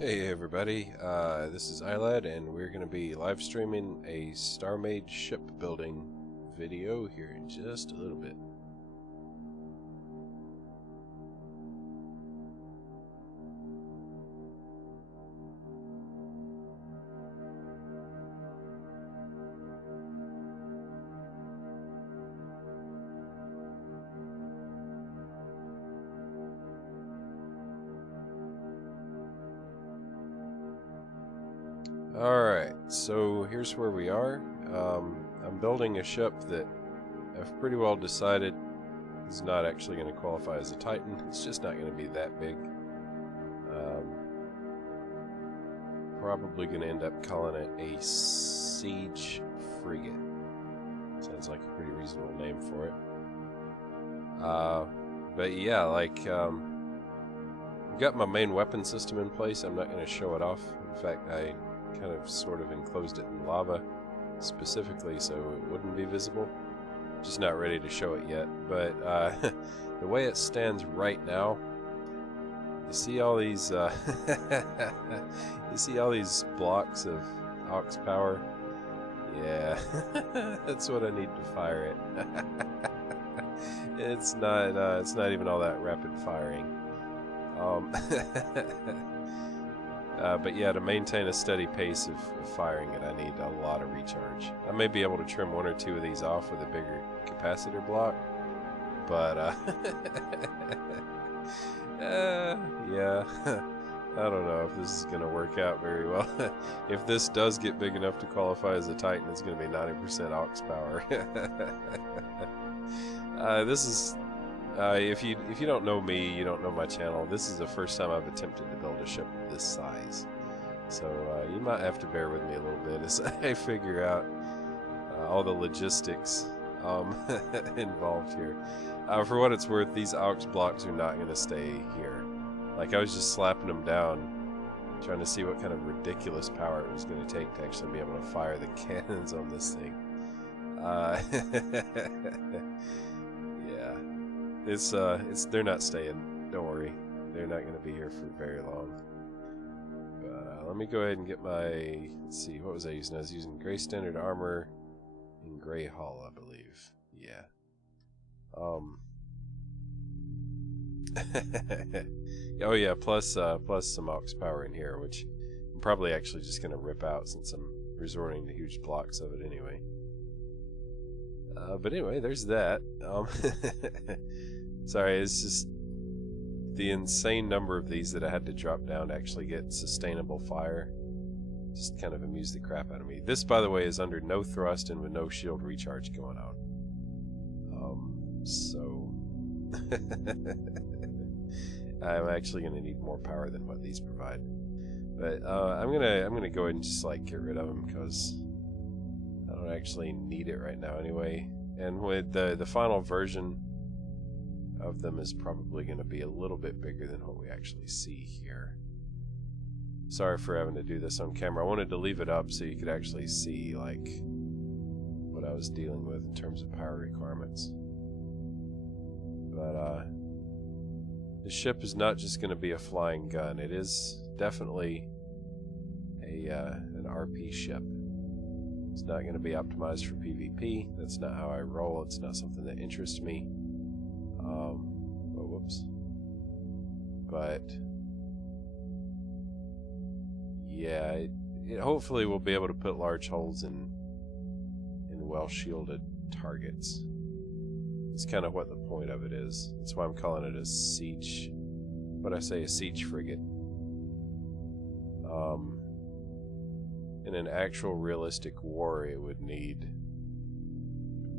Hey everybody, this is Aylad, and we're going to be live streaming a Starmade shipbuilding video here in just a little bit. Alright, so here's where we are. I'm building a ship that I've pretty well decided is not actually going to qualify as a Titan. It's just not going to be that big. Probably going to end up calling it a siege frigate. Sounds like a pretty reasonable name for it. But yeah, like, I've got my main weapon system in place. I'm not going to show it off. In fact, I kind of sort of enclosed it in lava specifically so it wouldn't be visible. Just not ready to show it yet. But the way it stands right now, you see all these you see all these blocks of aux power? Yeah, that's what I need to fire it. It's not even all that rapid firing. But yeah, to maintain a steady pace of firing it, I need a lot of recharge. I may be able to trim one or two of these off with a bigger capacitor block, but yeah, I don't know if this is going to work out very well. If this does get big enough to qualify as a Titan, it's going to be 90% aux power. This is... if you don't know me, you don't know my channel, this is the first time I've attempted to build a ship of this size. So you might have to bear with me a little bit as I figure out all the logistics involved here. For what it's worth, these aux blocks are not going to stay here. Like, I was just slapping them down, trying to see what kind of ridiculous power it was going to take to actually be able to fire the cannons on this thing. Yeah. They're not staying. Don't worry. They're not going to be here for very long. But let me go ahead and get my... Let's see, what was I using? I was using gray standard armor and gray hull, I believe. Yeah. Oh yeah, plus some aux power in here, which I'm probably actually just going to rip out since I'm resorting to huge blocks of it anyway. But anyway, there's that. Sorry, it's just the insane number of these that I had to drop down to actually get sustainable fire. Just kind of amused the crap out of me. This, by the way, is under no thrust and with no shield recharge going on. So I'm actually going to need more power than what these provide. But I'm gonna go ahead and just like get rid of them because I don't actually need it right now anyway. And with the final version of them is probably going to be a little bit bigger than what we actually see here. Sorry for having to do this on camera. I wanted to leave it up so you could actually see like what I was dealing with in terms of power requirements. But the ship is not just going to be a flying gun. It is definitely an RP ship. It's not going to be optimized for PvP. That's not how I roll. It's not something that interests me. Oh, whoops. But yeah, it hopefully will be able to put large holes in well-shielded targets. It's kind of what the point of it is. That's why I'm calling it a siege. What I say, a siege frigate. In an actual realistic war, it would need,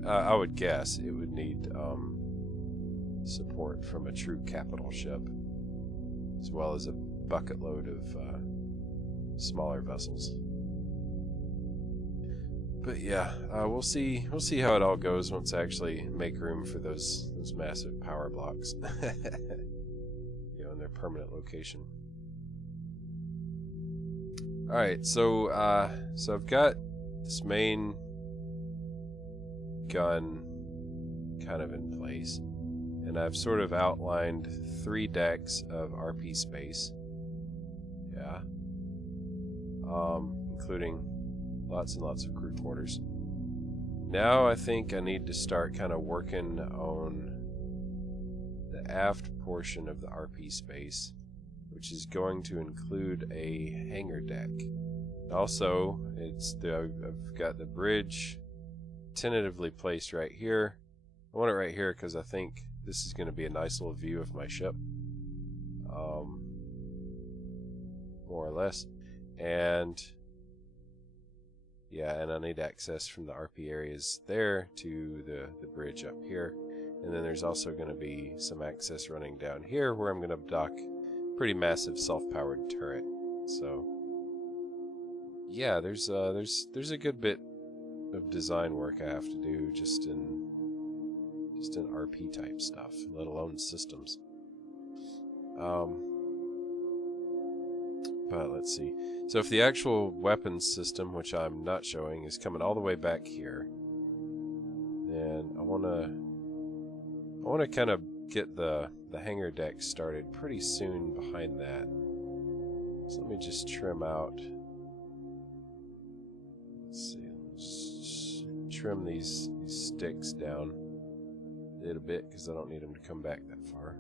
I would guess, it would need support from a true capital ship, as well as a bucket load of smaller vessels. But yeah, we'll see how it all goes once I actually make room for those massive power blocks, you know, in their permanent location. Alright, so I've got this main gun kind of in place, and I've sort of outlined 3 decks of RP space, Yeah. Including lots and lots of crew quarters. Now I think I need to start kind of working on the aft portion of the RP space, which is going to include a hangar deck. Also, I've got the bridge tentatively placed right here. I want it right here because I think this is going to be a nice little view of my ship, more or less. And yeah, and I need access from the RP areas there to the bridge up here. And then there's also going to be some access running down here where I'm going to dock a pretty massive self-powered turret. So yeah, there's a good bit of design work I have to do just in RP type stuff, let alone systems. But let's see. So if the actual weapons system, which I'm not showing, is coming all the way back here, then I wanna kind of get the hangar deck started pretty soon behind that. So let me just trim out. Let's see. Let's trim these sticks down a little bit because I don't need them to come back that far.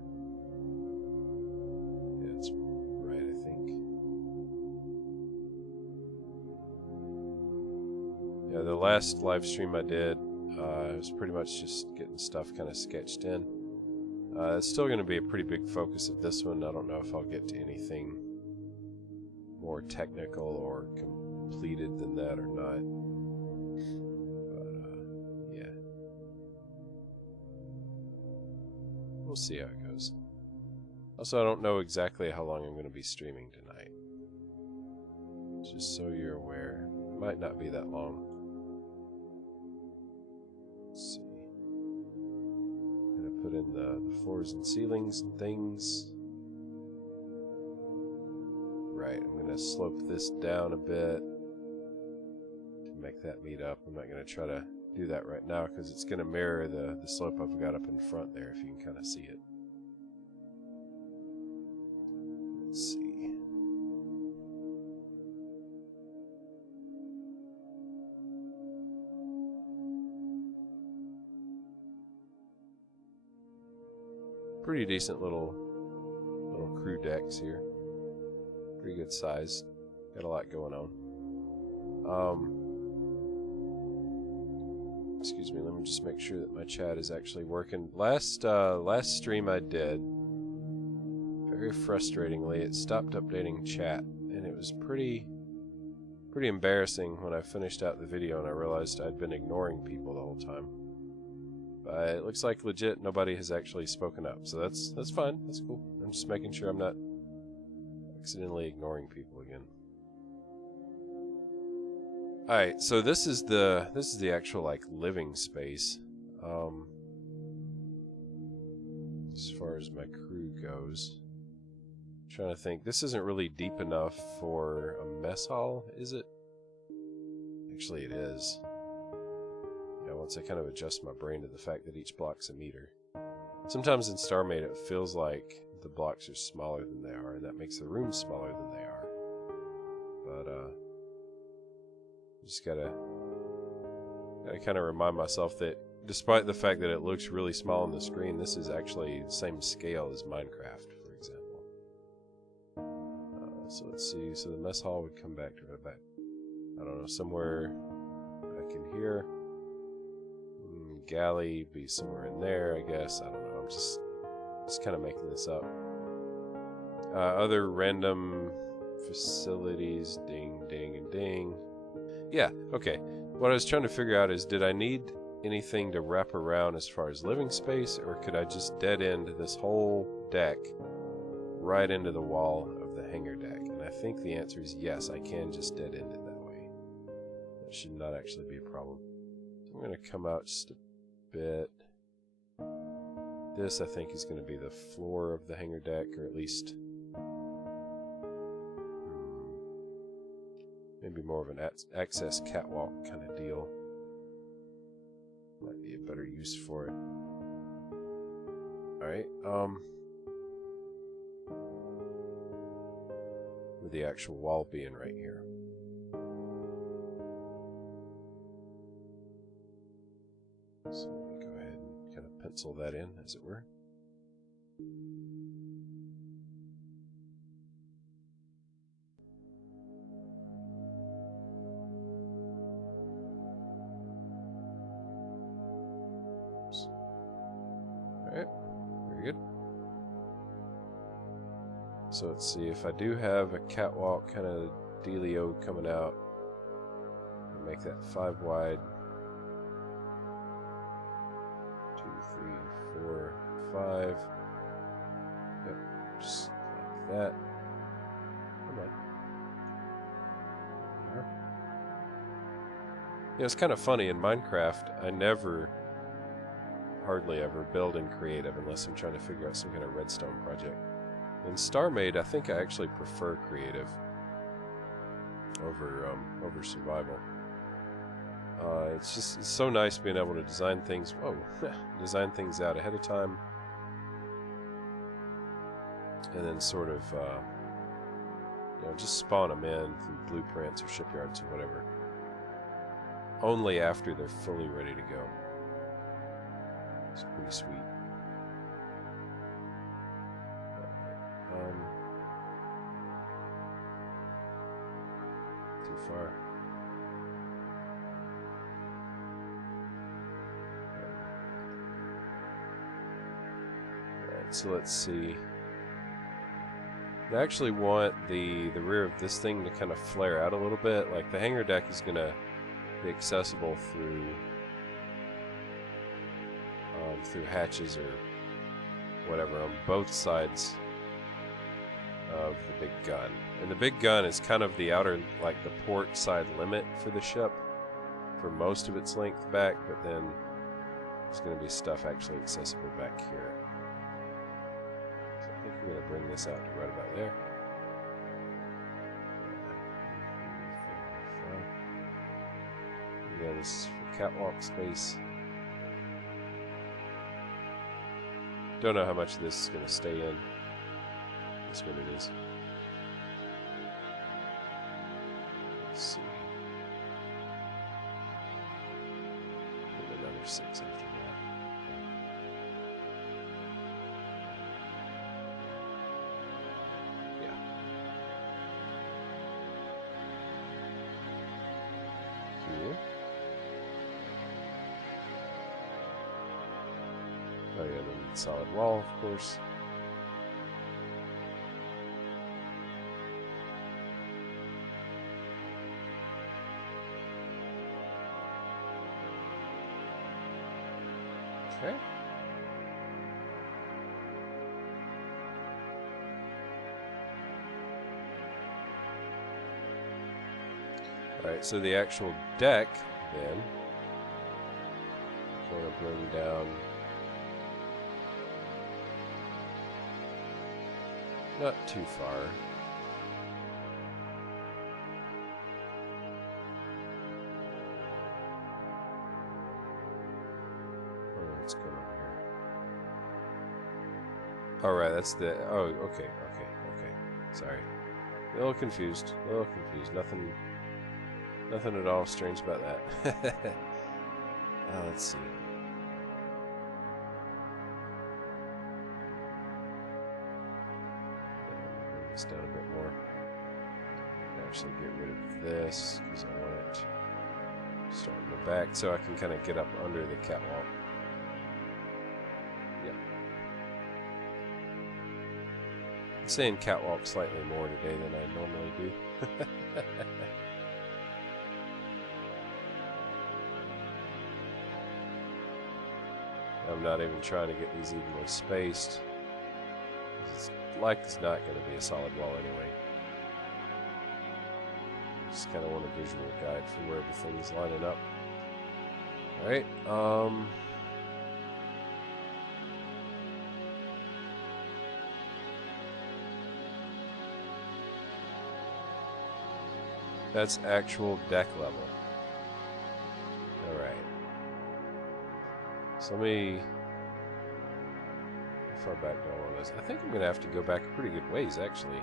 Yeah, it's right, I think. Yeah, the last live stream I did, it was pretty much just getting stuff kind of sketched in. It's still going to be a pretty big focus of this one. I don't know if I'll get to anything more technical or completed than that or not. But, yeah. We'll see how it goes. Also, I don't know exactly how long I'm going to be streaming tonight. Just so you're aware. It might not be that long. Let's see. I'm going to put in the floors and ceilings and things. Right, I'm going to slope this down a bit to make that meet up. I'm not going to try to do that right now because it's going to mirror the slope I've got up in front there, if you can kind of see it. Let's see. Pretty decent little crew decks here. Pretty good size. Got a lot going on. Excuse me, let me just make sure that my chat is actually working. Last stream I did, very frustratingly, it stopped updating chat, and it was pretty embarrassing when I finished out the video and I realized I'd been ignoring people the whole time. But it looks like legit nobody has actually spoken up, so that's fine. That's cool. I'm just making sure I'm not accidentally ignoring people again. All right, so this is the actual like living space. As far as my crew goes, I'm trying to think. This isn't really deep enough for a mess hall, is it? Actually, it is. Yeah, once I kind of adjust my brain to the fact that each block's a meter. Sometimes in Starmade it feels like the blocks are smaller than they are, and that makes the rooms smaller than they are. But just gotta kind of remind myself that despite the fact that it looks really small on the screen, this is actually the same scale as Minecraft, for example. So let's see. So the mess hall would come back to about, I don't know, somewhere back in here. Galley be somewhere in there, I guess. I don't know. I'm just kind of making this up. Other random facilities, ding, ding, and ding. Yeah, okay. What I was trying to figure out is, did I need anything to wrap around as far as living space, or could I just dead end this whole deck right into the wall of the hangar deck? And I think the answer is yes, I can just dead end it that way. That should not actually be a problem. So I'm going to come out just a bit. This, I think, is going to be the floor of the hangar deck, or at least maybe more of an access catwalk kind of deal. Might be a better use for it. Alright, with the actual wall being right here. So let me go ahead and kind of pencil that in, as it were. Alright, very good. So let's see, if I do have a catwalk kind of dealio coming out, I'll make that 5 wide. 2, 3, 4, 5. Yep, just like that. Come on. There. You know, it's kind of funny, in Minecraft, I hardly ever build in creative unless I'm trying to figure out some kind of redstone project. In Starmade, I think I actually prefer creative over survival. It's so nice being able to design things. Design things out ahead of time, and then sort of just spawn them in through blueprints or shipyards or whatever. Only after they're fully ready to go. It's pretty sweet. Too far. Alright, so let's see. I actually want the rear of this thing to kind of flare out a little bit. Like the hangar deck is going to be accessible through hatches or whatever on both sides of the big gun. And the big gun is kind of the outer, like the port side limit for the ship for most of its length back, but then there's going to be stuff actually accessible back here. So I think I'm going to bring this out to right about there. 3, 4, 5. Yeah, this is for catwalk space. Don't know how much of this is going to stay in. That's what it is. Let's see. And another 6 after that. Yeah. Here. Oh yeah, then solid wall, of course. Okay. Alright, so the actual deck, then, I'm going to bring down not too far. What's going on here? Alright, that's the... Oh, okay. Sorry. A little confused. Nothing at all strange about that. Let's see. Bring this down a bit more. Actually get rid of this, because I want it to start in the back, so I can kind of get up under the catwalk. Yeah. I'm saying catwalk slightly more today than I normally do. I'm not even trying to get these evenly spaced. It's like it's not going to be a solid wall anyway. Just kind of want a visual guide for where everything's lining up. Alright, that's actual deck level. Alright. So let me... How far back do I want this? I think I'm going to have to go back a pretty good ways, actually.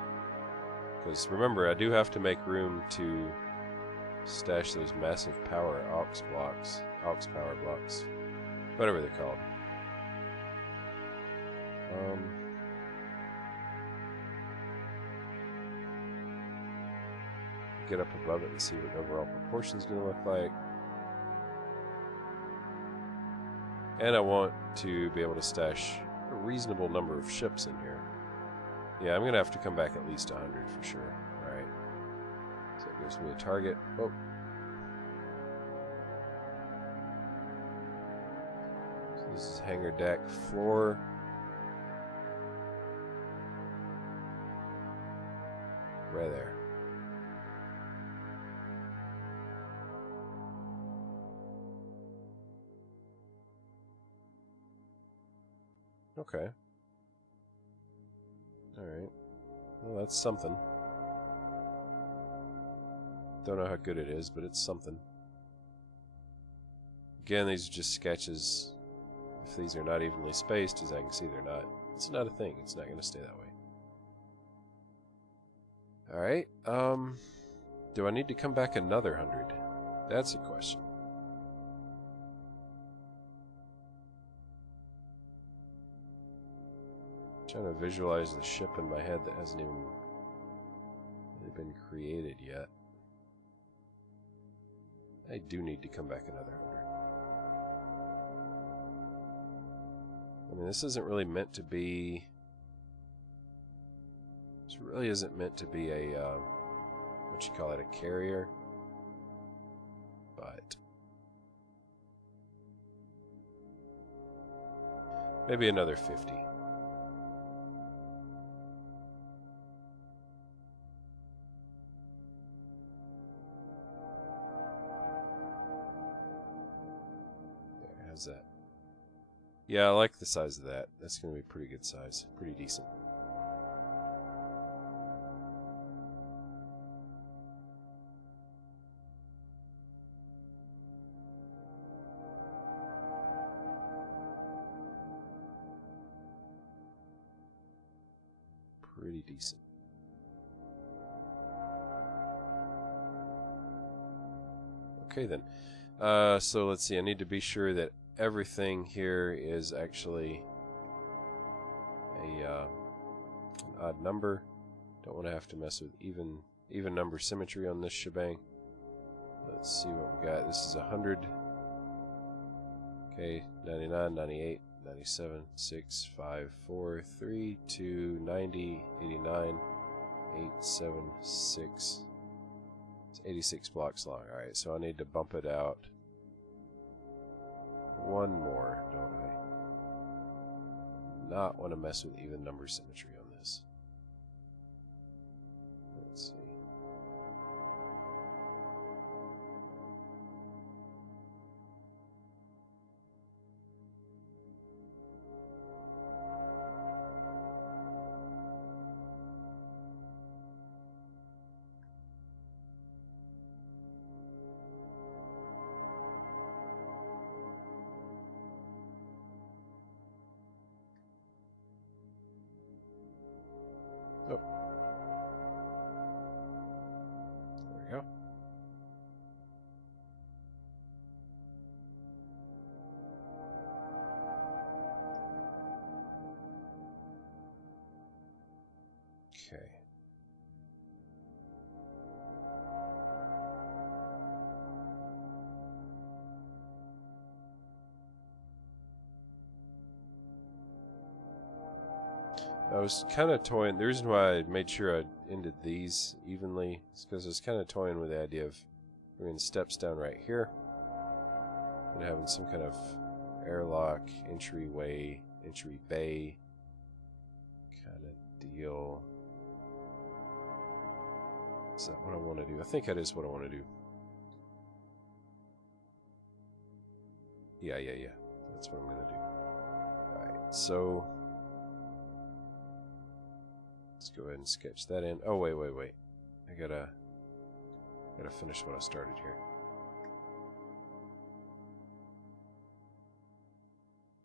Because remember, I do have to make room to stash those massive power aux power blocks, whatever they're called. Get up above it and see what the overall proportion is going to look like. And I want to be able to stash a reasonable number of ships in here. Yeah, I'm going to have to come back at least 100 for sure. Alright. So it gives me a target. Oh. So this is hangar deck floor. Right there. Okay. Alright. Well, that's something. Don't know how good it is, but it's something. Again, these are just sketches. If these are not evenly spaced, as I can see, they're not. It's not a thing. It's not going to stay that way. Alright. Do I need to come back another 100? That's a question. Trying to visualize the ship in my head that hasn't even really been created yet. I do need to come back another 100. I mean, this isn't really meant to be... This really isn't meant to be a, what you call it, a carrier. But... maybe another 50. That. Yeah, I like the size of that. That's going to be pretty good size. Pretty decent. Pretty decent. Okay then. So let's see. I need to be sure that everything here is actually an odd number. Don't want to have to mess with even number symmetry on this shebang. Let's see what we got. This is 100. Okay, 99, 98, 97, 6, 5, 4, 3, 2, 90, 89, 8, 7, 6. It's 86 blocks long. Alright, so I need to bump it out one more, don't I? Not want to mess with even number symmetry on this. Let's see. Oh. There we go. Okay. I was kind of toying. The reason why I made sure I ended these evenly is because I was kind of toying with the idea of bringing steps down right here and having some kind of airlock, entryway, entry bay kind of deal. Is that what I want to do? I think that is what I want to do. Yeah. That's what I'm going to do. Alright, so... let's go ahead and sketch that in. Oh, wait. I gotta finish what I started here.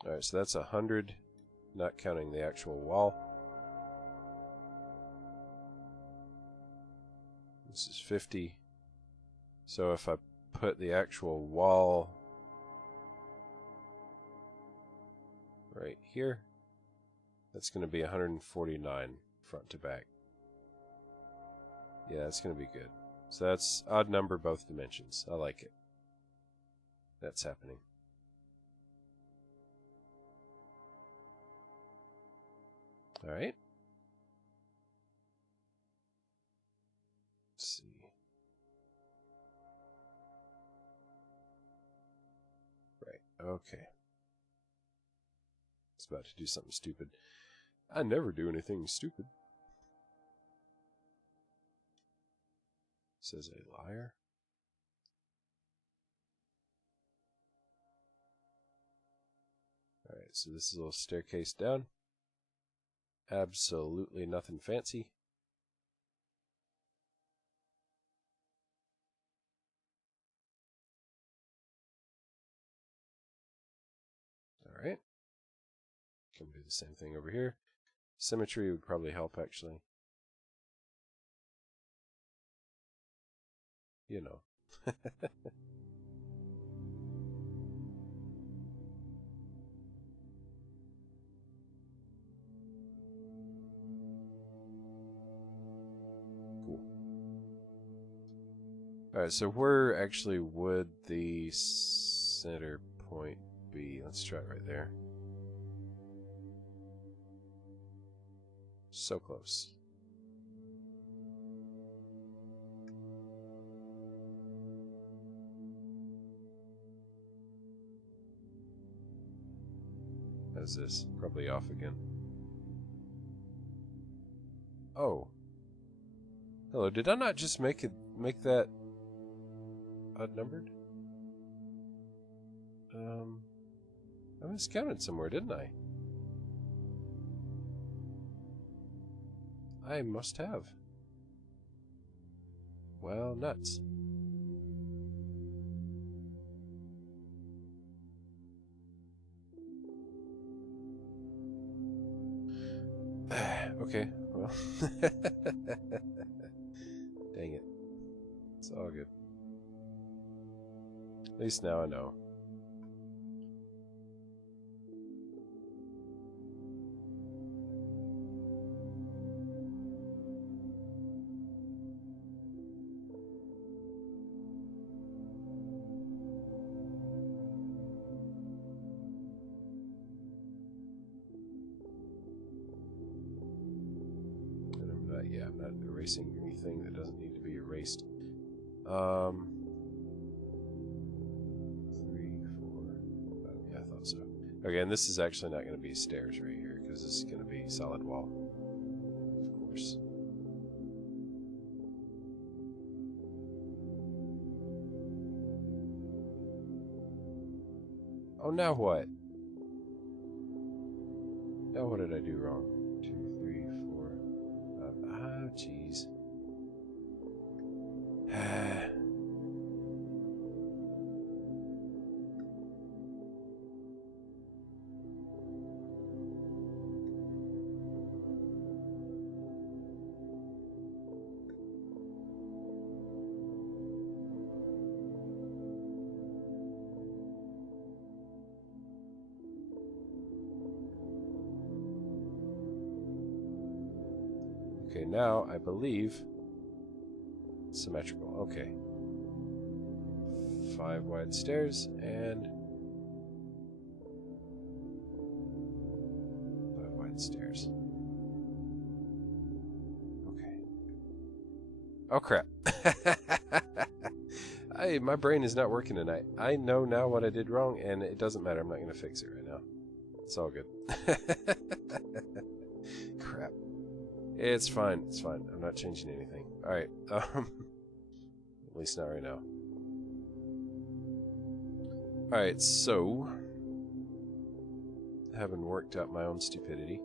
Alright, so that's 100, not counting the actual wall. This is 50. So if I put the actual wall right here, that's going to be 149 front to back. Yeah, that's going to be good. So that's odd number both dimensions. I like it. That's happening. All right. Let's see. Right. Okay. It's about to do something stupid. I never do anything stupid. Says a liar. Alright, so this is a little staircase down. Absolutely nothing fancy. Alright. Can do the same thing over here. Symmetry would probably help, actually. You know. Cool. Alright, so where actually would the center point be? Let's try it right there. So close. How's this? Probably off again. Oh. Hello, did I not just make that odd numbered? I miscounted somewhere, didn't I? I must have. Well, nuts. Okay, well. Dang it. It's all good. At least now I know. I'm not erasing anything that doesn't need to be erased. 3, 4, 5, yeah, I thought so. Okay, and this is actually not going to be stairs right here, because this is going to be solid wall. Of course. Oh, now what? Now what did I do wrong? 2, 3, 4, 5. Ah, jeez. Okay, now I believe symmetrical. Okay. 5 wide stairs and 5 wide stairs. Okay. Oh crap. My brain is not working tonight. I know now what I did wrong, and it doesn't matter. I'm not going to fix it right now. It's all good. Crap. It's fine. It's fine. I'm not changing anything. Alright. At least not right now. Alright, so having worked out my own stupidity,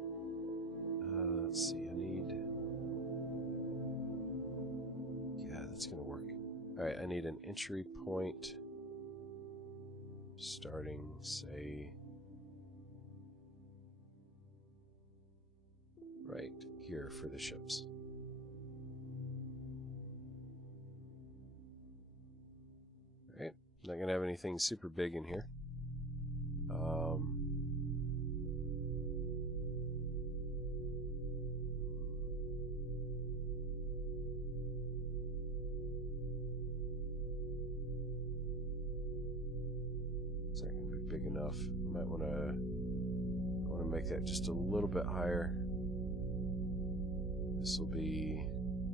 let's see, yeah, that's gonna work. Alright, I need an entry point starting, say, right here for the ships. anything super big in here. Is that going to be big enough? I might want to make that just a little bit higher. This will be,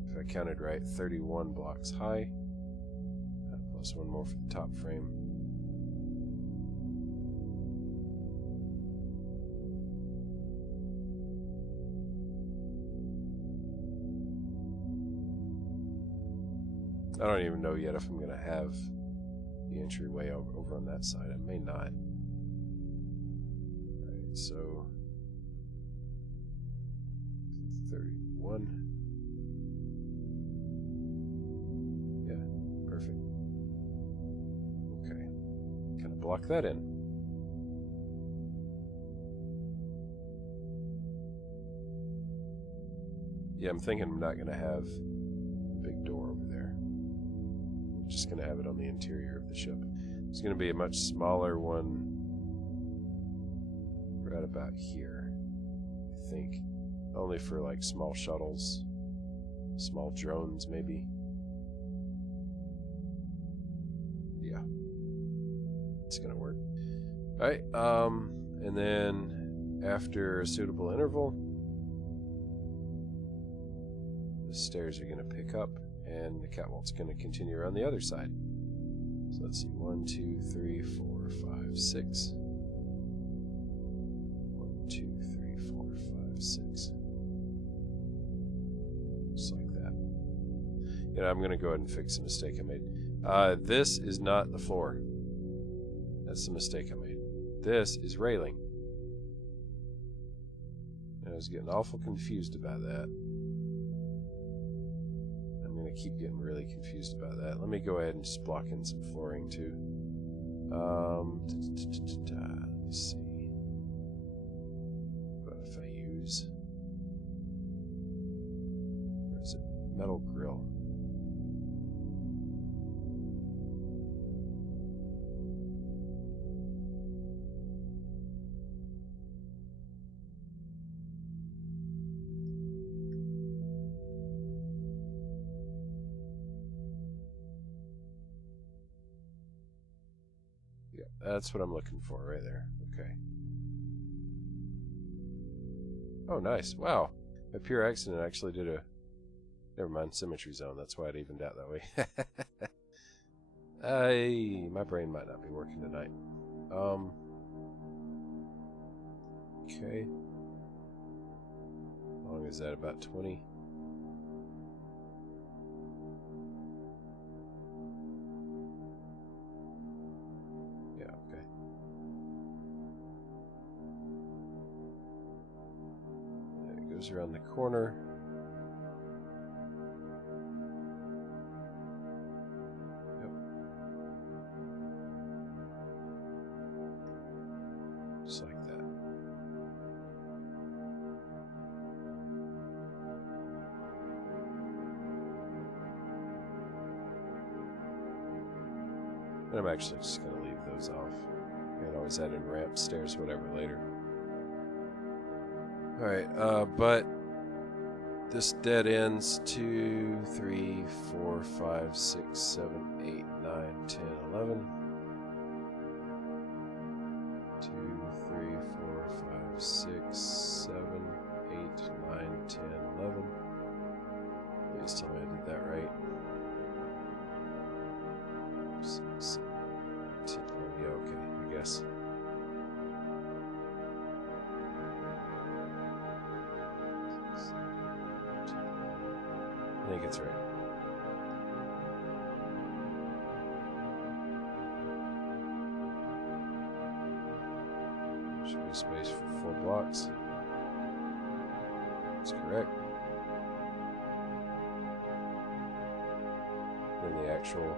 if I counted right, 31 blocks high. Plus one more for the top frame. I don't even know yet if I'm going to have the entryway over on that side. I may not. Alright, so 31. Yeah, perfect. Okay. Kind of block that in. Yeah, I'm thinking I'm not going to have a big door over there. I'm just going to have it on the interior of the ship. It's going to be a much smaller one right about here, I think. Only for like small shuttles, small drones maybe. Yeah. It's going to work. Alright, and then after a suitable interval, the stairs are going to pick up and the catwalk's going to continue around the other side. So let's see, 1, 2, 3, 4, 5, 6. 1, 2, 3, 4, 5, 6. Just like that. You know, I'm going to go ahead and fix the mistake I made. This is not the floor. That's the mistake I made. This is railing. And I was getting awful confused about that. I'm going to keep getting really confused about that. Let me go ahead and just block in some flooring too. Let me see. What if I use... Where is it? Metal grill. Yeah, that's what I'm looking for right there. Okay. Oh, nice. Wow. By pure accident, I actually did a... Never mind, symmetry zone. That's why it evened out that way. My brain might not be working tonight. Okay. How long is that? About 20? Yeah, okay. And it goes around the corner. Just like that. And I'm actually just going to leave those off. I can always add in ramps, stairs, whatever later. Alright, but this dead ends 2, 3, 4, 5, 6, 7, 8, 9, 10, 11. 2, 3, 4, 5, 6, 7, 8, 9, 10, 11. Please tell me I did that right. 6, 7, 8, 10, 11. Yeah, okay, I guess. I think it's right. Should be space for 4 blocks. That's correct. Then the actual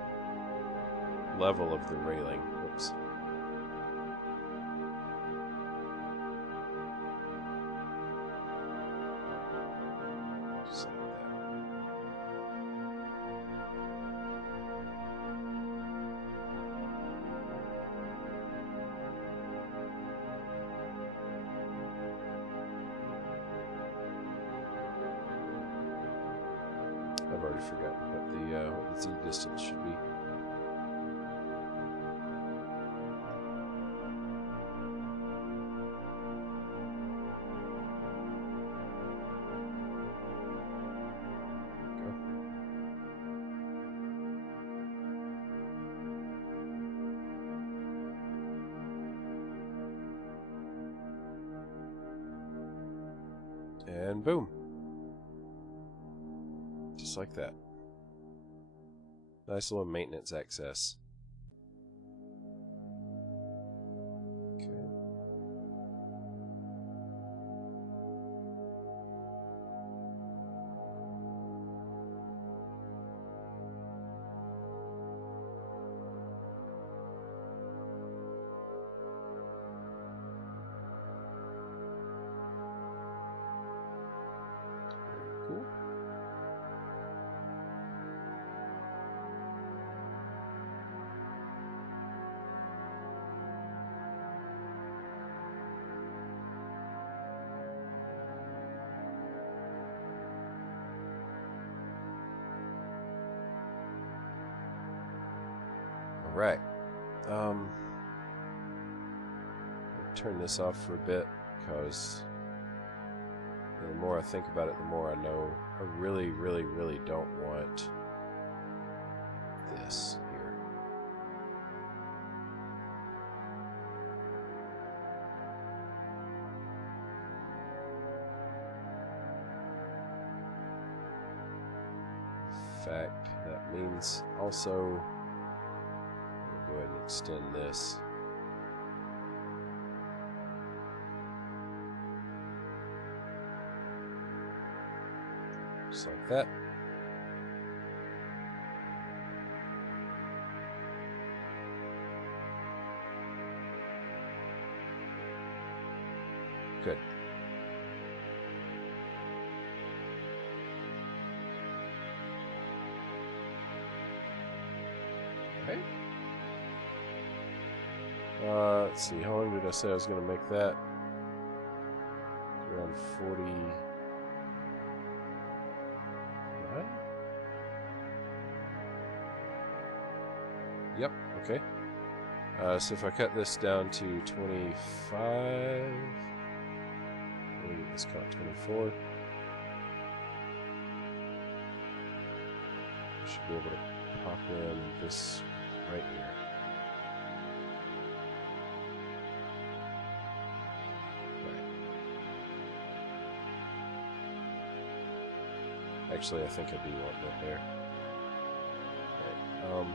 level of the railing. Whoops. Just like that. already forgotten what the Z distance should be. And boom. Just like that. Nice little maintenance access. Okay. Cool. All right. Turn this off for a bit because the more I think about it, the more I know I really, really, really don't want this here. In fact, that means also I'll go ahead and extend this. Just like that. Good. Okay. Let's see, how long did I say I was going to make that? Around 40... Yep, okay. So if I cut this down to 25, let's call it 24. I should be able to pop in this right here. Right. Actually, I think I do want that there. Right.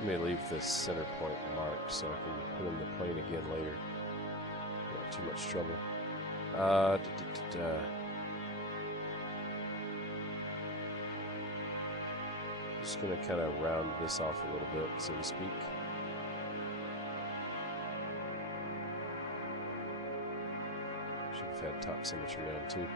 Let me leave this center point marked so I can put in the plane again later. Not too much trouble. Just gonna kind of round this off a little bit, so to speak. Should have had top symmetry on too.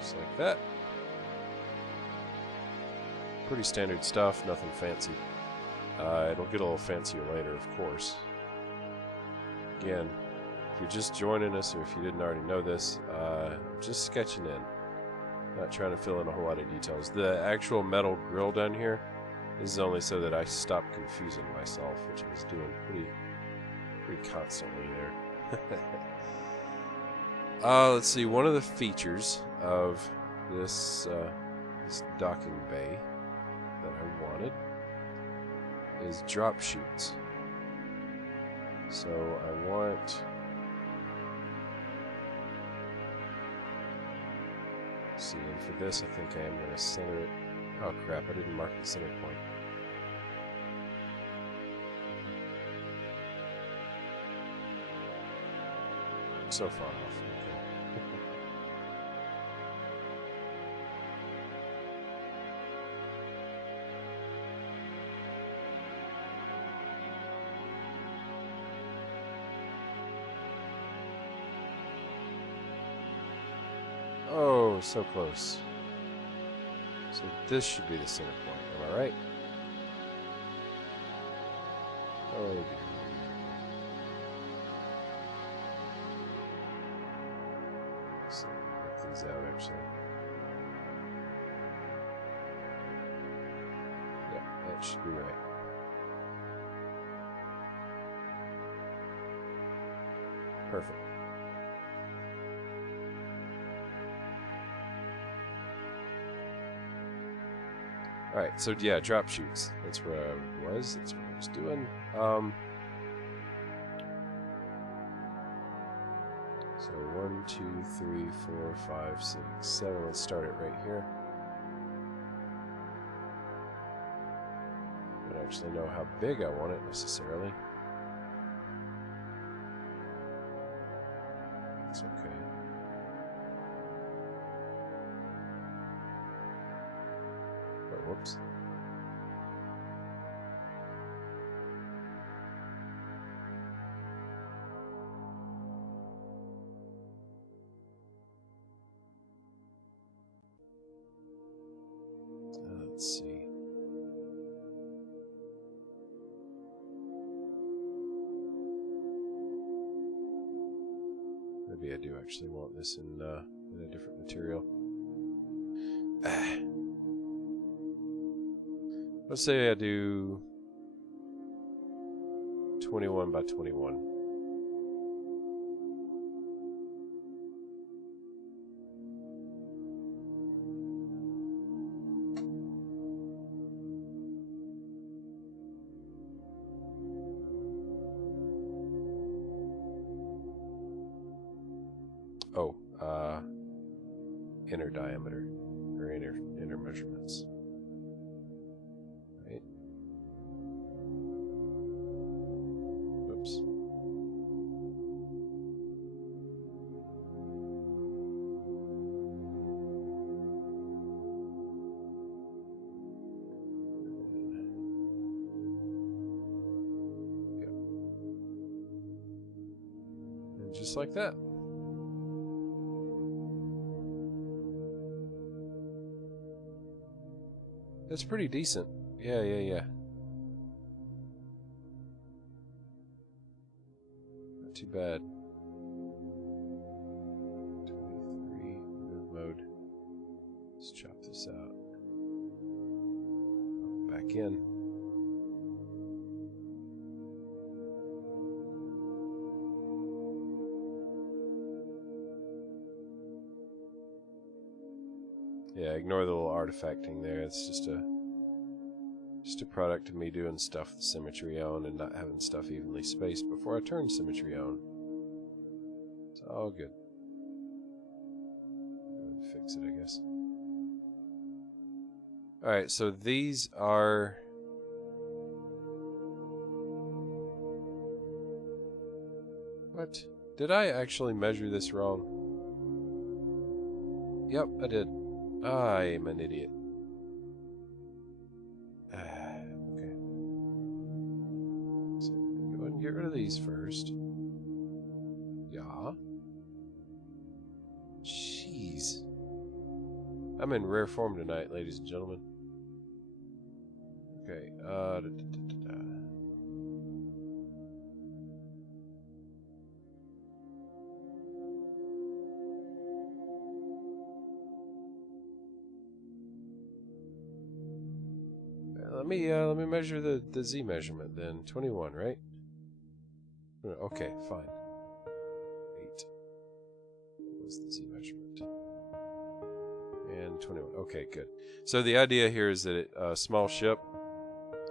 Just like that. Pretty standard stuff, nothing fancy. It'll get a little fancier later, of course. Again, if you're just joining us or if you didn't already know this, just sketching in. Not trying to fill in a whole lot of details. The actual metal grill down here is only so that I stop confusing myself, which I was doing pretty constantly there. Let's see, one of the features of this docking bay that I wanted is drop chutes. So I want... Let's see, and for this I think I am going to center it... Oh crap, I didn't mark the center point. So far off. Oh, so close. So this should be the center point, am I right? Oh dear. So work these out actually. Yeah, that should be right. Perfect. Alright, so yeah, drop shoots. That's where I was. That's what I was doing. So 1, 2, 3, 4, 5, 6, 7. Let's start it right here. I don't actually know how big I want it necessarily. It's okay. Oh, whoops. Let's see. Maybe I do actually want this in a different material. Let's say I do 21 by 21. Oh, inner diameter, or inner measurements. Right? Oops. Yep. And just like that. That's pretty decent. Yeah. Not too bad. 23, move mode. Let's chop this out. Back in. Yeah, ignore the little artifacting there. It's just a product of me doing stuff with symmetry on and not having stuff evenly spaced before I turn symmetry on. It's all good. Fix it, I guess. Alright, so these are... What? Did I actually measure this wrong? Yep, I did. I'm an idiot. Okay. So, go ahead and get rid of these first. Yeah. Jeez. I'm in rare form tonight, ladies and gentlemen. Okay, let me measure the Z measurement then. 21, right? Okay, fine. 8 was the Z measurement. And 21. Okay, good. So the idea here is that a small ship,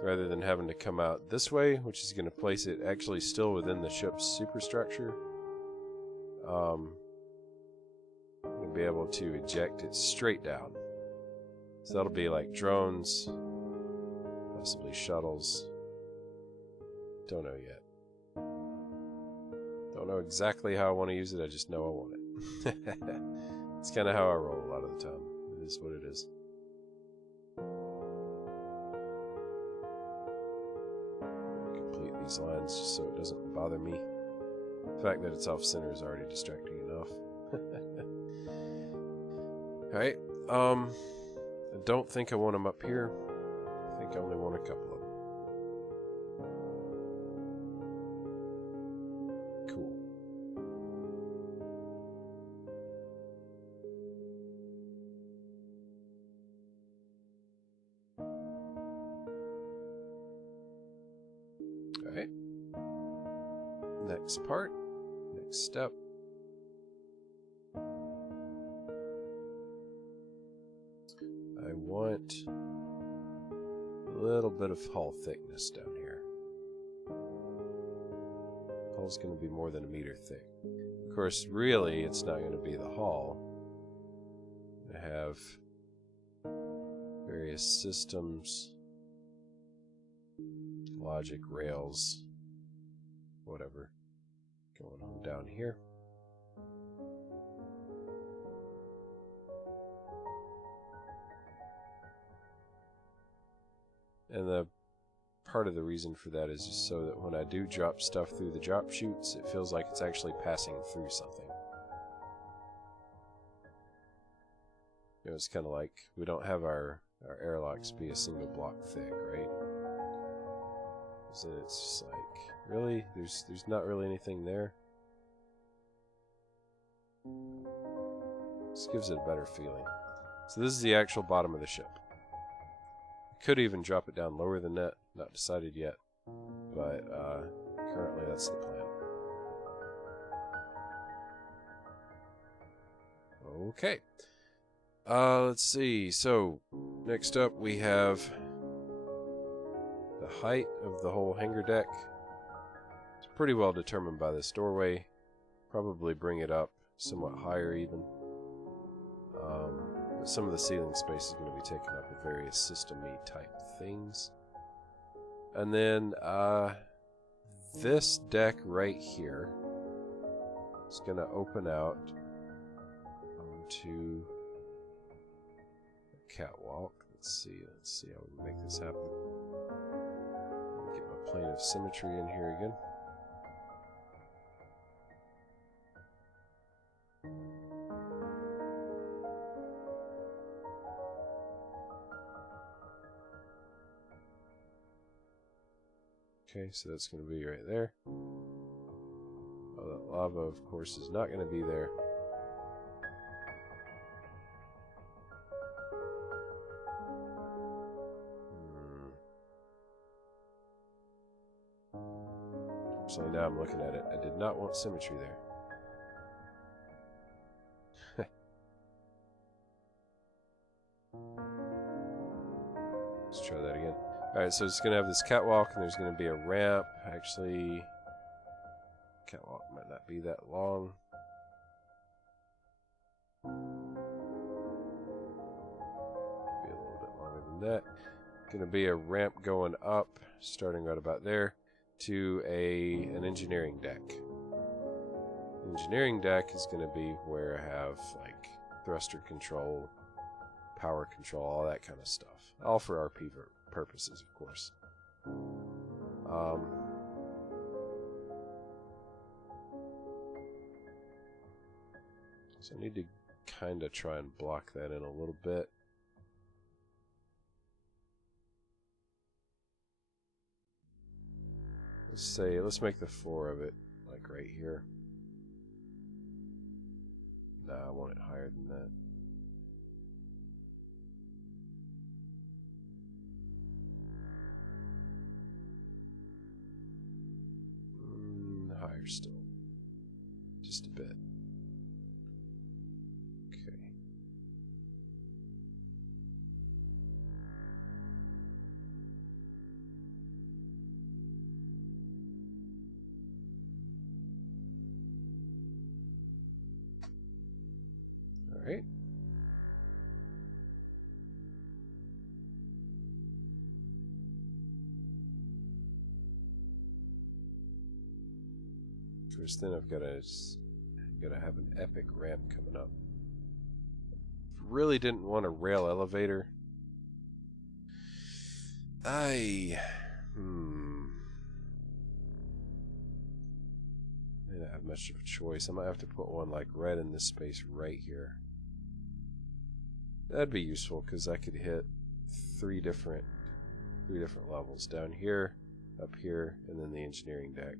rather than having to come out this way, which is going to place it actually still within the ship's superstructure, going to be able to eject it straight down. So that'll be like drones, possibly shuttles. Don't know yet. Don't know exactly how I want to use it, I just know I want it. It's kind of how I roll a lot of the time. It is what it is. Complete these lines just so it doesn't bother me. The fact that it's off center is already distracting enough. Alright, I don't think I want them up here. I think I only want a couple of them. Cool. Alright. Next part. Next step. I want a little bit of hull thickness down here. Hull's going to be more than 1 meter thick. Of course, really, it's not going to be the hull. I have various systems, logic, rails, whatever, going on down here. And the part of the reason for that is just so that when I do drop stuff through the drop chutes, it feels like it's actually passing through something. You know, it's kind of like we don't have our airlocks be a single block thick, right? So it's just like, really? There's not really anything there? This gives it a better feeling. So this is the actual bottom of the ship. Could even drop it down lower than that, not decided yet, but currently that's the plan. Okay, let's see, so next up we have the height of the whole hangar deck. It's pretty well determined by this doorway, probably bring it up somewhat higher even. Some of the ceiling space is going to be taken up with various system-y type things. And then this deck right here is going to open out onto a catwalk. Let's see how we make this happen. Get my plane of symmetry in here again. Okay, so that's going to be right there. Oh, that lava, of course, is not going to be there. So now I'm looking at it. I did not want symmetry there. Let's try that again. Alright, so it's going to have this catwalk, and there's going to be a ramp. Actually, catwalk might not be that long. Be a little bit longer than that. Going to be a ramp going up, starting right about there, to an engineering deck. The engineering deck is going to be where I have, like, thruster control, power control, all that kind of stuff. All for RP purposes, of course. So I need to kind of try and block that in a little bit. Let's make the 4 of it, like right here. Nah, I want it higher than that. Higher still. Just a bit. Okay. All right. First, then I've got to have an epic ramp coming up. Really didn't want a rail elevator. I don't have much of a choice. I might have to put one like right in this space right here. That'd be useful because I could hit three different levels down here, up here, and then the engineering deck.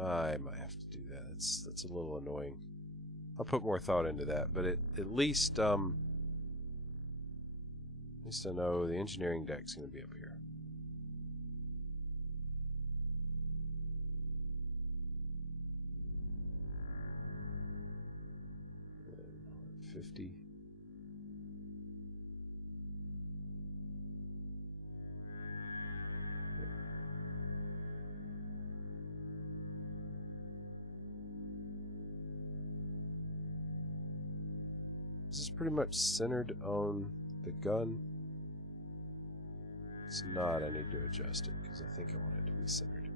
I might have to do that. That's a little annoying. I'll put more thought into that, but at least I know the engineering deck's going to be up here. And 50. This is pretty much centered on the gun. It's not. I need to adjust it because I think I want it to be centered.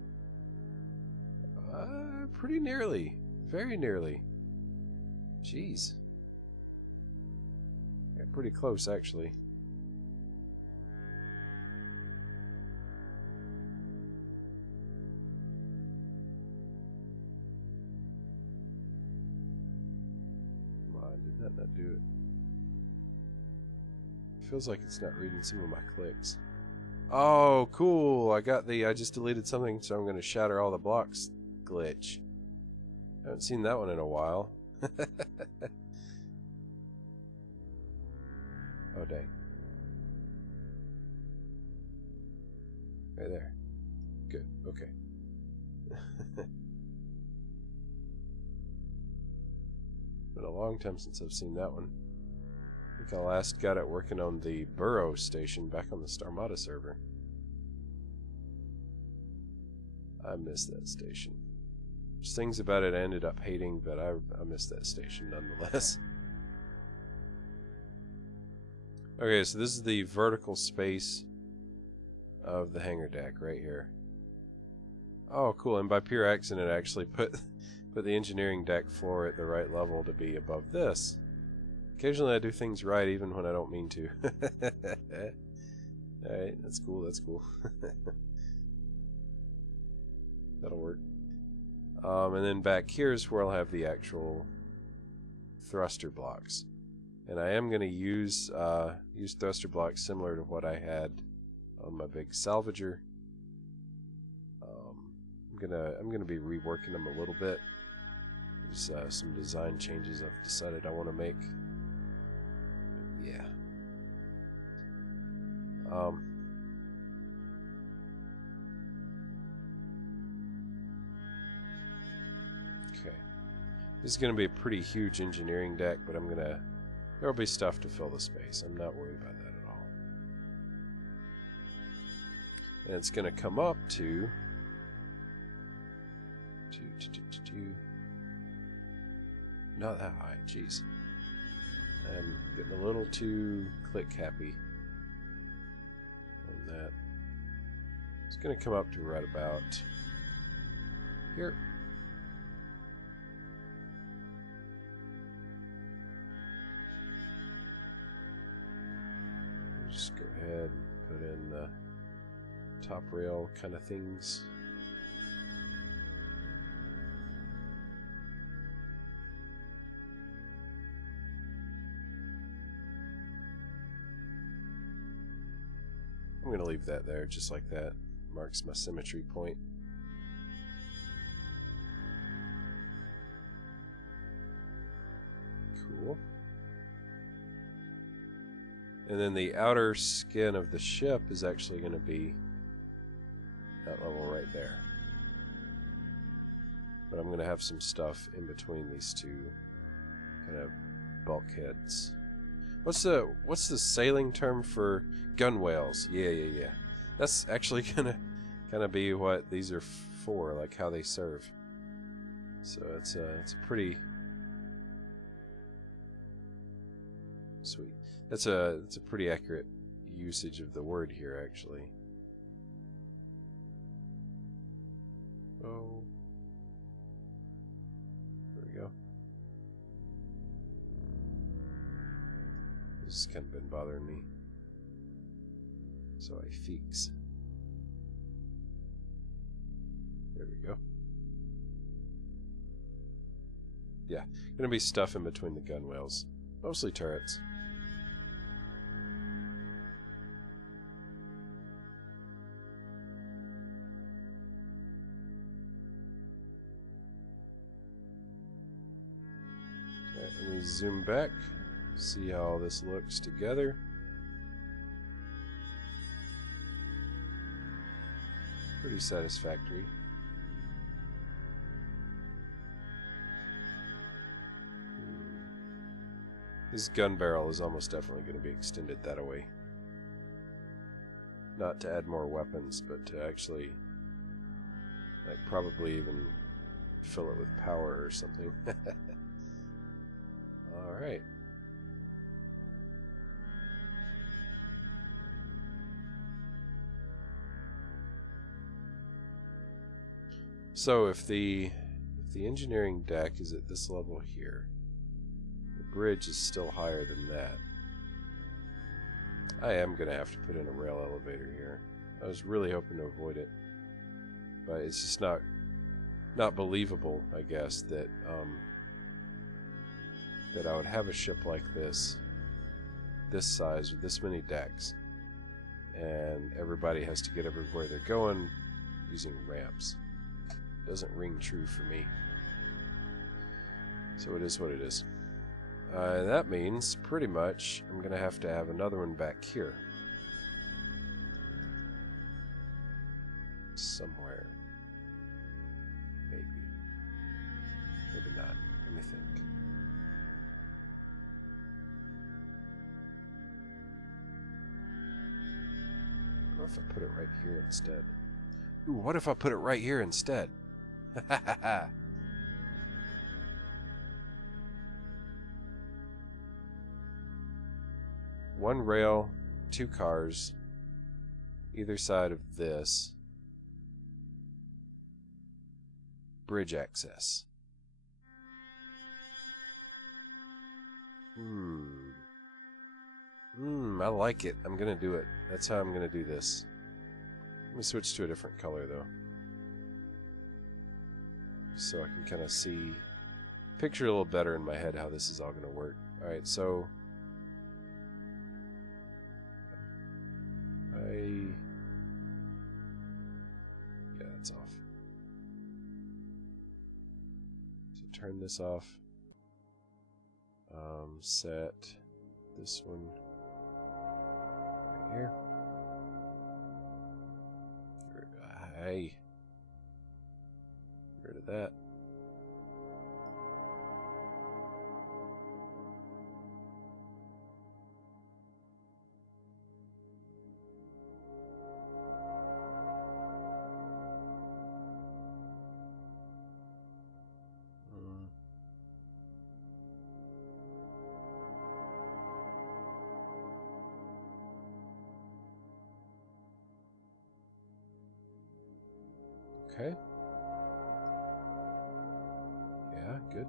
Pretty nearly. Very nearly. Jeez. Yeah, pretty close, actually. Come on, did that not do it? Feels like it's not reading some of my clicks. Oh, cool. I just deleted something, so I'm going to shatter all the blocks glitch. I haven't seen that one in a while. Oh, dang. Right there. Good. Okay. Been a long time since I've seen that one. I think I last got it working on the Burrow station back on the Starmade server. I miss that station. There's things about it I ended up hating, but I miss that station nonetheless. Okay, so this is the vertical space of the hangar deck right here. Oh, cool, and by pure accident I actually put the engineering deck floor at the right level to be above this. Occasionally I do things right even when I don't mean to. Alright, that's cool, that's cool. That'll work. And then back here is where I'll have the actual thruster blocks. And I am going to use thruster blocks similar to what I had on my big salvager. I'm gonna be reworking them a little bit. There's some design changes I've decided I want to make. Yeah. Okay. This is going to be a pretty huge engineering deck, but there'll be stuff to fill the space. I'm not worried about that at all. And it's going to come up to not that high, jeez. I'm getting a little too click happy on that. It's going to come up to right about here. Just go ahead and put in the top rail kind of things. I'm going to leave that there just like that. Marks my symmetry point. Cool. And then the outer skin of the ship is actually going to be that level right there. But I'm going to have some stuff in between these two kind of bulkheads. What's the sailing term for gunwales? Yeah. That's actually gonna kind of be what these are for, like how they serve. So it's a pretty sweet. It's a pretty accurate usage of the word here, actually. Oh, there we go. This has kind of been bothering me. So I fix. There we go. Yeah, gonna be stuff in between the gunwales. Mostly turrets. Alright, let me zoom back, see how all this looks together. Pretty satisfactory. This gun barrel is almost definitely going to be extended that way. Not to add more weapons, but to actually, like, probably even fill it with power or something. Alright. So if the engineering deck is at this level here, the bridge is still higher than that. I am going to have to put in a rail elevator here. I was really hoping to avoid it, but it's just not believable, I guess, that that I would have a ship like this size with this many decks, and everybody has to get everywhere they're going using ramps. Doesn't ring true for me. So it is what it is. That means, pretty much, I'm going to have another one back here. Somewhere. Maybe. Maybe not. Let me think. What if I put it right here instead? Ooh, what if I put it right here instead? Ha ha ha! One rail, 2 cars, either side of this. Bridge access. I like it. I'm gonna do it. That's how I'm gonna do this. Let me switch to a different color though, so I can kind of picture a little better in my head how this is all gonna work. Alright, so yeah, that's off. So turn this off. Set this one right here. Hey, get rid of that. Okay. Yeah, good.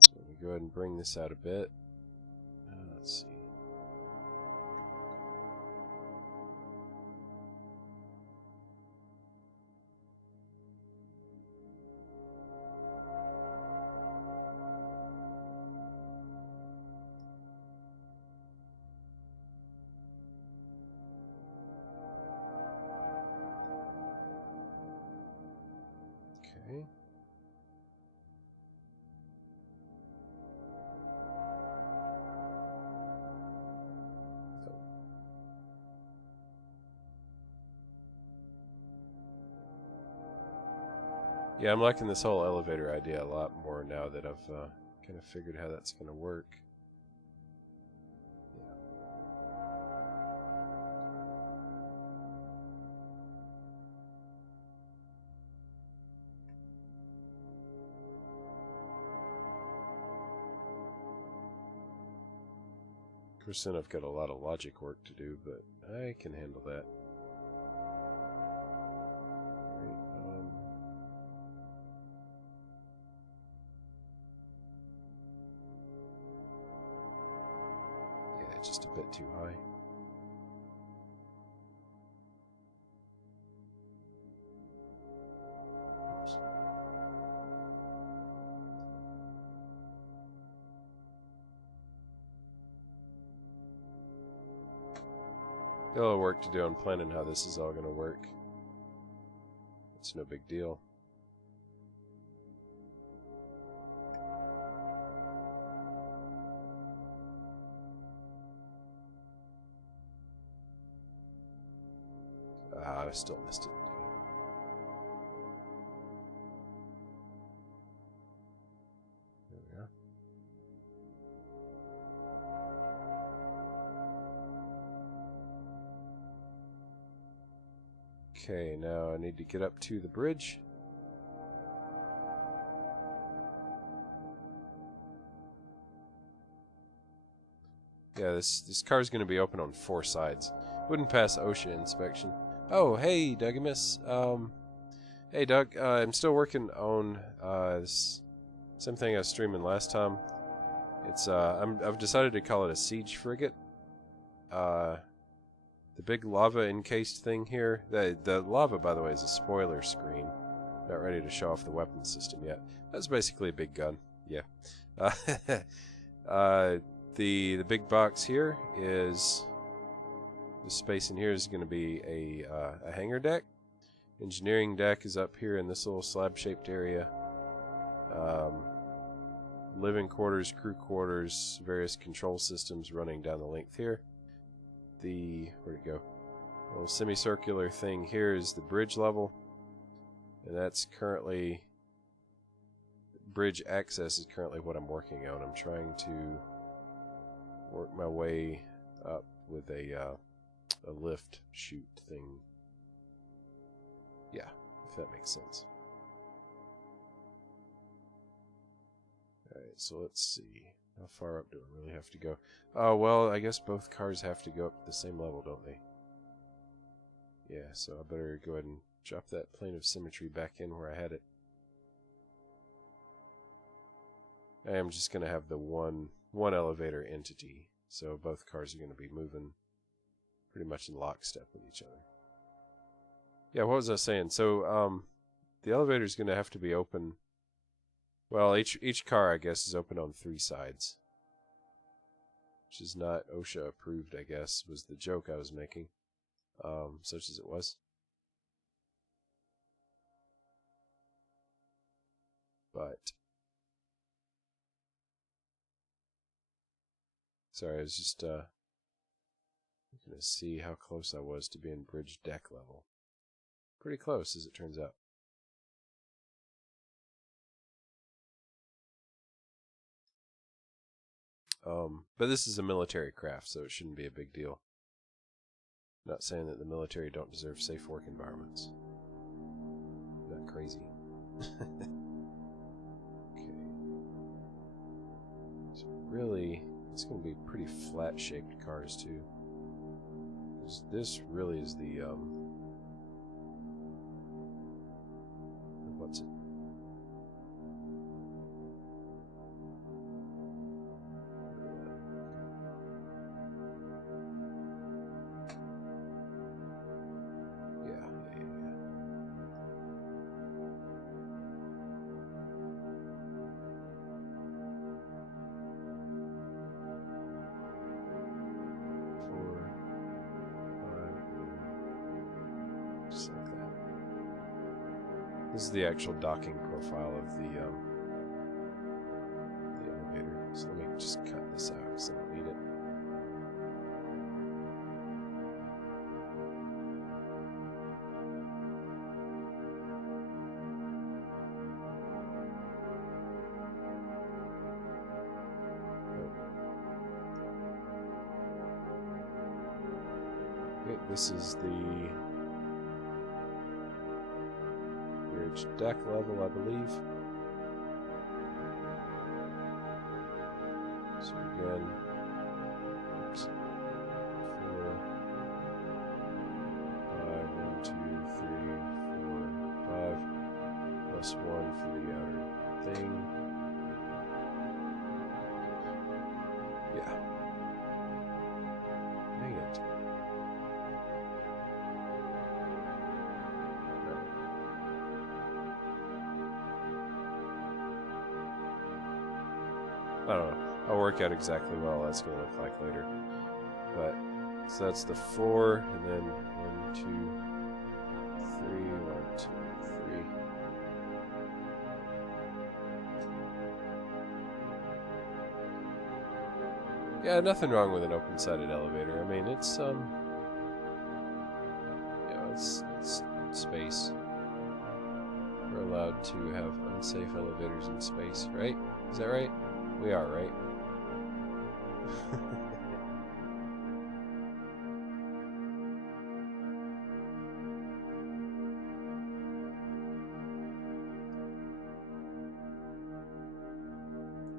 So let me go ahead and bring this out a bit. Let's see. Okay. Yeah, I'm liking this whole elevator idea a lot more now that I've kind of figured how that's going to work. Of course, then I've got a lot of logic work to do, but I can handle that. Yeah, just a bit too high. Oops. Got a little work to do on planning how this is all going to work. It's no big deal. I still missed it. There we are. Okay, now I need to get up to the bridge. Yeah, this car is going to be open on 4 sides. Wouldn't pass OSHA inspection. Oh, hey, Dougamus. Hey, Doug. I'm still working on this same thing I was streaming last time. It's I've decided to call it a siege frigate. The big lava encased thing here. The lava, by the way, is a spoiler screen. Not ready to show off the weapon system yet. That's basically a big gun. Yeah. The big box here is the space in here is going to be a hangar deck. Engineering deck is up here in this little slab-shaped area. Living quarters, crew quarters, various control systems running down the length here. Where'd it go? Little semicircular thing here is the bridge level, and that's currently bridge access is currently what I'm working on. I'm trying to work my way up with a lift chute thing. Yeah, if that makes sense. Alright, so let's see. How far up do I really have to go? Oh, well, I guess both cars have to go up to the same level, don't they? Yeah, so I better go ahead and drop that plane of symmetry back in where I had it. I am just going to have the one elevator entity, so both cars are going to be moving pretty much in lockstep with each other. Yeah, what was I saying? So, the elevator is going to have to be open. Well, each car, I guess, is open on 3 sides. Which is not OSHA approved, I guess, was the joke I was making. Such as it was. But sorry, I was just looking to see how close I was to being bridge deck level. Pretty close, as it turns out. But this is a military craft, so it shouldn't be a big deal. Not saying that the military don't deserve safe work environments. Not crazy. Okay. So really, it's going to be pretty flat-shaped cars too. This really is the what's it? This is the actual docking profile of the elevator. So let me just cut this out because I don't need it. Okay, this is the deck level, I believe. So again, oops, 4, 5, 1, 2, 3, 4, 5, plus 1 for the outer thing. Yeah. Dang it. I don't know. I'll work out exactly what all that's going to look like later. But So that's the 4, and then 1, 2, 3, 1, 2, 3. Yeah, nothing wrong with an open-sided elevator. I mean, it's it's space. We're allowed to have unsafe elevators in space, right? Is that right? We are, right?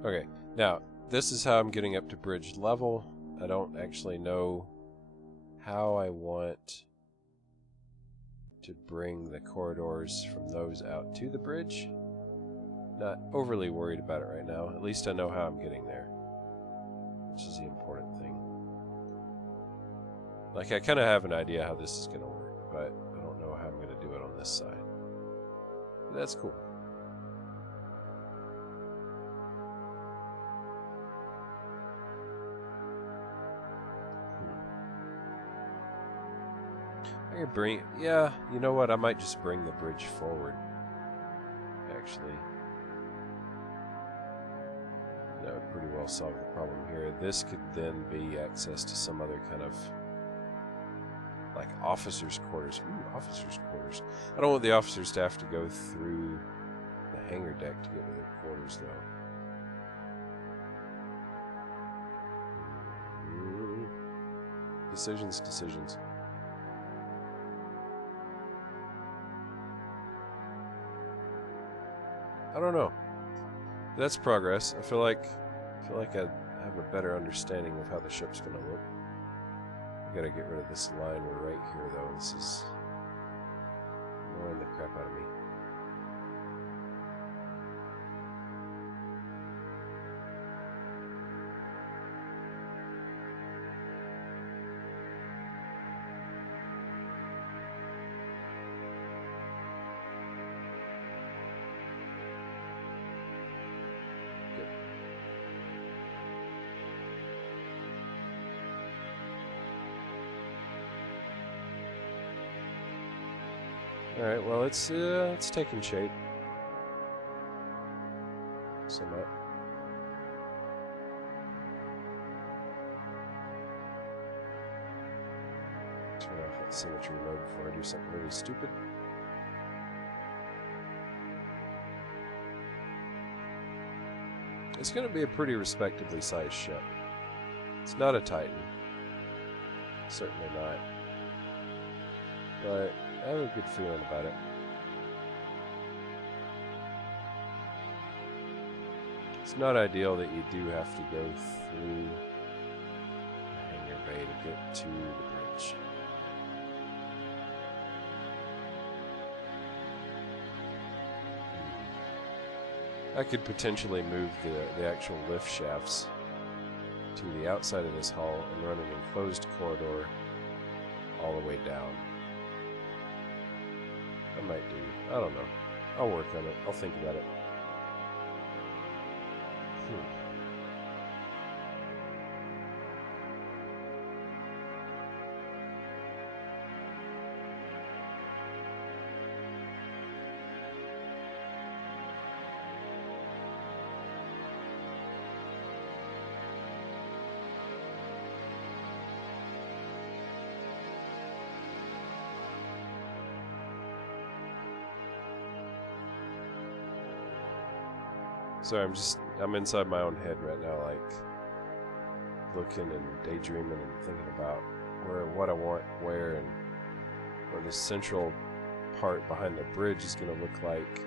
Okay, now, this is how I'm getting up to bridge level. I don't actually know how I want to bring the corridors from those out to the bridge. Not overly worried about it right now. At least I know how I'm getting there, which is the important thing. Like, I kind of have an idea how this is going to work, but I don't know how I'm going to do it on this side. But that's cool. I could bring... Yeah, you know what? I might just bring the bridge forward, actually. That would pretty well solve the problem here. This could then be access to some other kind of... like officers' quarters. Ooh, officers' quarters. I don't want the officers to have to go through the hangar deck to get to their quarters, though. Decisions. I don't know. That's progress. I feel like I have a better understanding of how the ship's gonna look. I gotta get rid of this line. We're right here, though. This is annoying the crap out of me. Alright, well, it's taking shape. Somewhat. Turn off that symmetry mode before I do something really stupid. It's going to be a pretty respectably sized ship. It's not a Titan. Certainly not. But I have a good feeling about it. It's not ideal that you do have to go through the hangar bay to get to the bridge. I could potentially move the actual lift shafts to the outside of this hull and run an enclosed corridor all the way down. I might do. I don't know. I'll work on it. I'll think about it. Sorry, I'm inside my own head right now, like, looking and daydreaming and thinking about what I want, where, and where this central part behind the bridge is going to look like.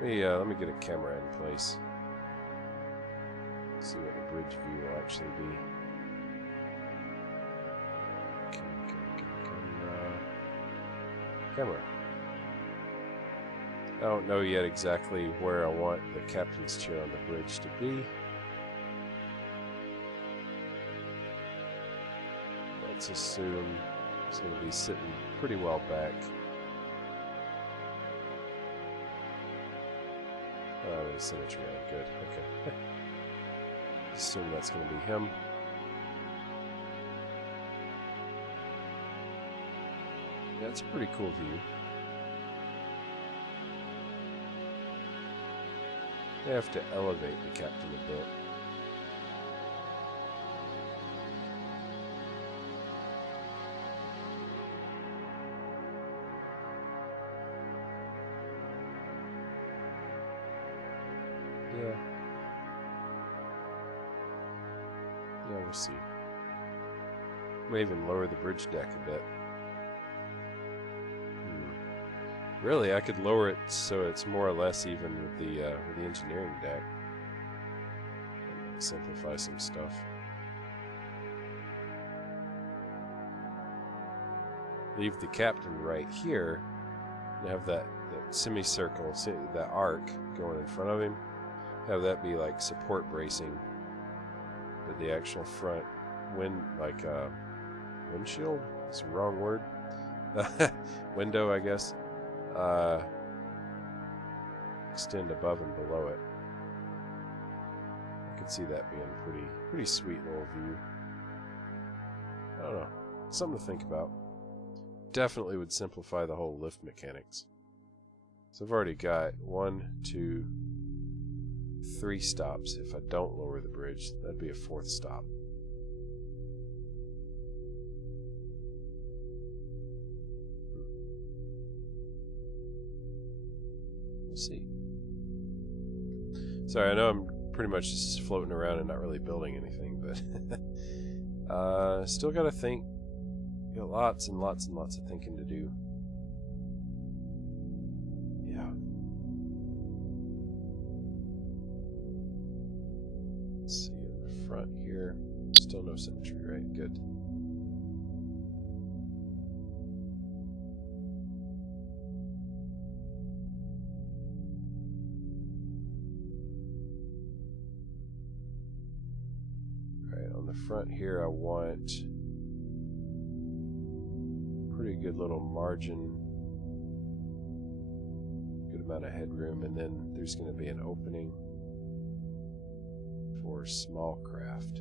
Let me get a camera in place. See what the bridge view will actually be. Camera. I don't know yet exactly where I want the captain's chair on the bridge to be. Let's assume it's going to be sitting pretty well back. Symmetry on. Good. Okay. Assume that's going to be him. Yeah, it's a pretty cool view. They have to elevate the captain a bit. Yeah. Yeah, we'll see. May even lower the bridge deck a bit. Really, I could lower it so it's more or less even with the engineering deck. And simplify some stuff. Leave the captain right here. And have that semicircle, that arc going in front of him. Have that be like support bracing. But the actual front windshield? It's the wrong word. Window, I guess. Extend above and below it. I could see that being pretty sweet little view. I don't know. Something to think about. Definitely would simplify the whole lift mechanics. So I've already got 1, 2, 3 stops. If I don't lower the bridge, that'd be a 4th stop. We'll see. Sorry, I know I'm pretty much just floating around and not really building anything, but still gotta think. Got lots and lots and lots of thinking to do. Yeah. Let's see in the front here. Still no symmetry, right? Good. Alright, on the front here I want pretty good little margin, good amount of headroom, and then there's going to be an opening for small craft.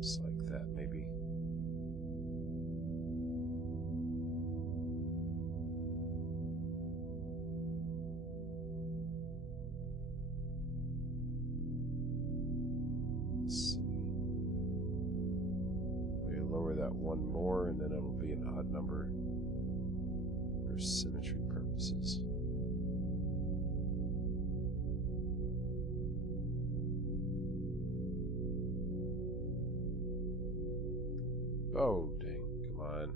Just like that, maybe. Let's see. We lower that one more, and then it'll be an odd number for symmetry purposes. Oh, dang, come on.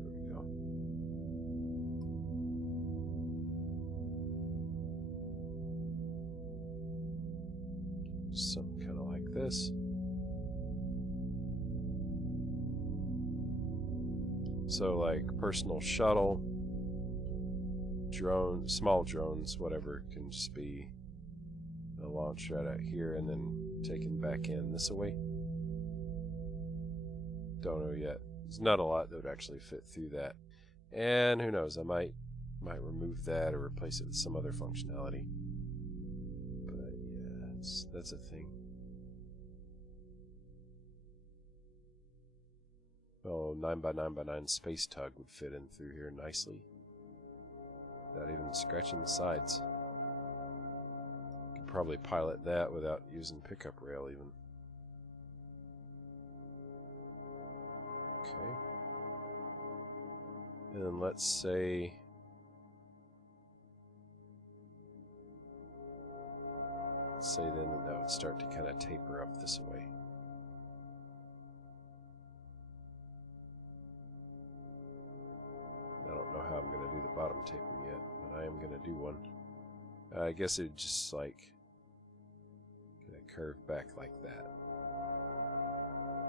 There we go. Something kind of like this. So, like, personal shuttle. Drones, small drones, whatever, can just be launched right out here and then taken back in this way. Don't know yet. There's not a lot that would actually fit through that, and who knows? I might remove that or replace it with some other functionality. But yeah, that's a thing. Oh, 9x9x9 space tug would fit in through here nicely. Without even scratching the sides. Could probably pilot that without using pickup rail even. Okay. And then let's say then that would start to kind of taper up this way. I don't know how I'm going to do the bottom taper yet, but I am going to do one. I guess it would just like kind of curve back like that.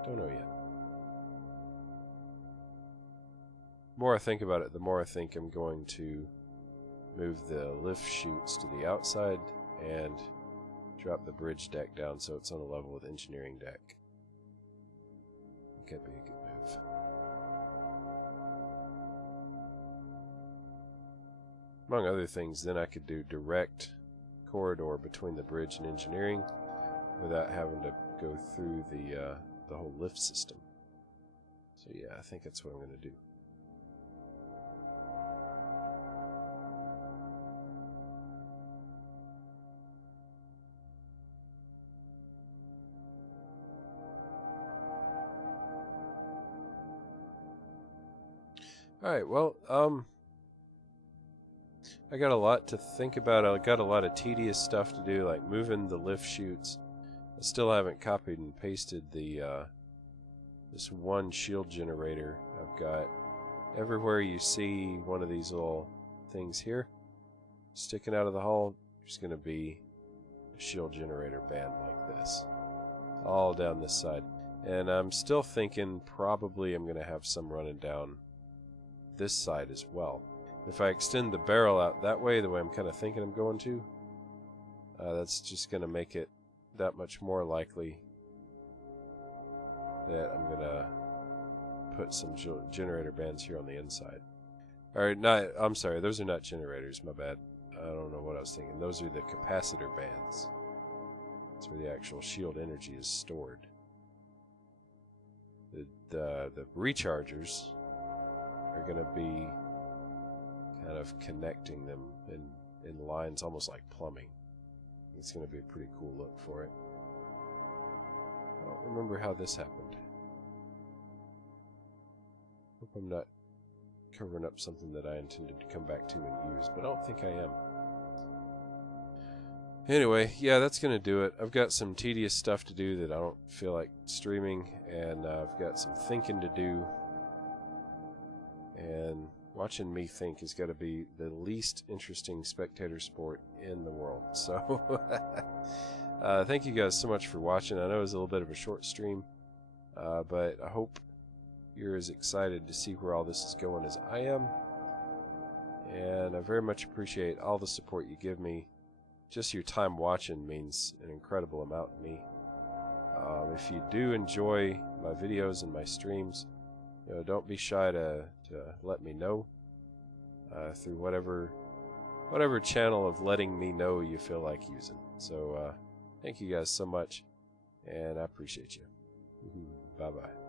Don't know yet. The more I think about it, the more I think I'm going to move the lift chutes to the outside and drop the bridge deck down so it's on a level with engineering deck. I think that'd be a good move. Among other things, then I could do direct corridor between the bridge and engineering without having to go through the whole lift system. So yeah, I think that's what I'm going to do. Alright, well, I got a lot to think about. I got a lot of tedious stuff to do, like moving the lift chutes. I still haven't copied and pasted the this one shield generator I've got. Everywhere you see one of these little things here sticking out of the hull, there's going to be a shield generator band like this, all down this side. And I'm still thinking probably I'm going to have some running down this side as well. If I extend the barrel out that way, the way I'm kind of thinking I'm going to, that's just going to make it that much more likely that I'm going to put some generator bands here on the inside. Alright, I'm sorry, those are not generators, my bad. I don't know what I was thinking. Those are the capacitor bands. That's where the actual shield energy is stored. The rechargers are going to be kind of connecting them in lines almost like plumbing. It's going to be a pretty cool look for it. I don't remember how this happened. Hope I'm not covering up something that I intended to come back to and use, but I don't think I am. Anyway, yeah, that's going to do it. I've got some tedious stuff to do that I don't feel like streaming, and I've got some thinking to do. And watching me think has got to be the least interesting spectator sport in the world. So, thank you guys so much for watching. I know it was a little bit of a short stream, but I hope you're as excited to see where all this is going as I am. And I very much appreciate all the support you give me. Just your time watching means an incredible amount to me. If you do enjoy my videos and my streams, don't be shy to let me know through whatever channel of letting me know you feel like using. So thank you guys so much, and I appreciate you. Bye-bye.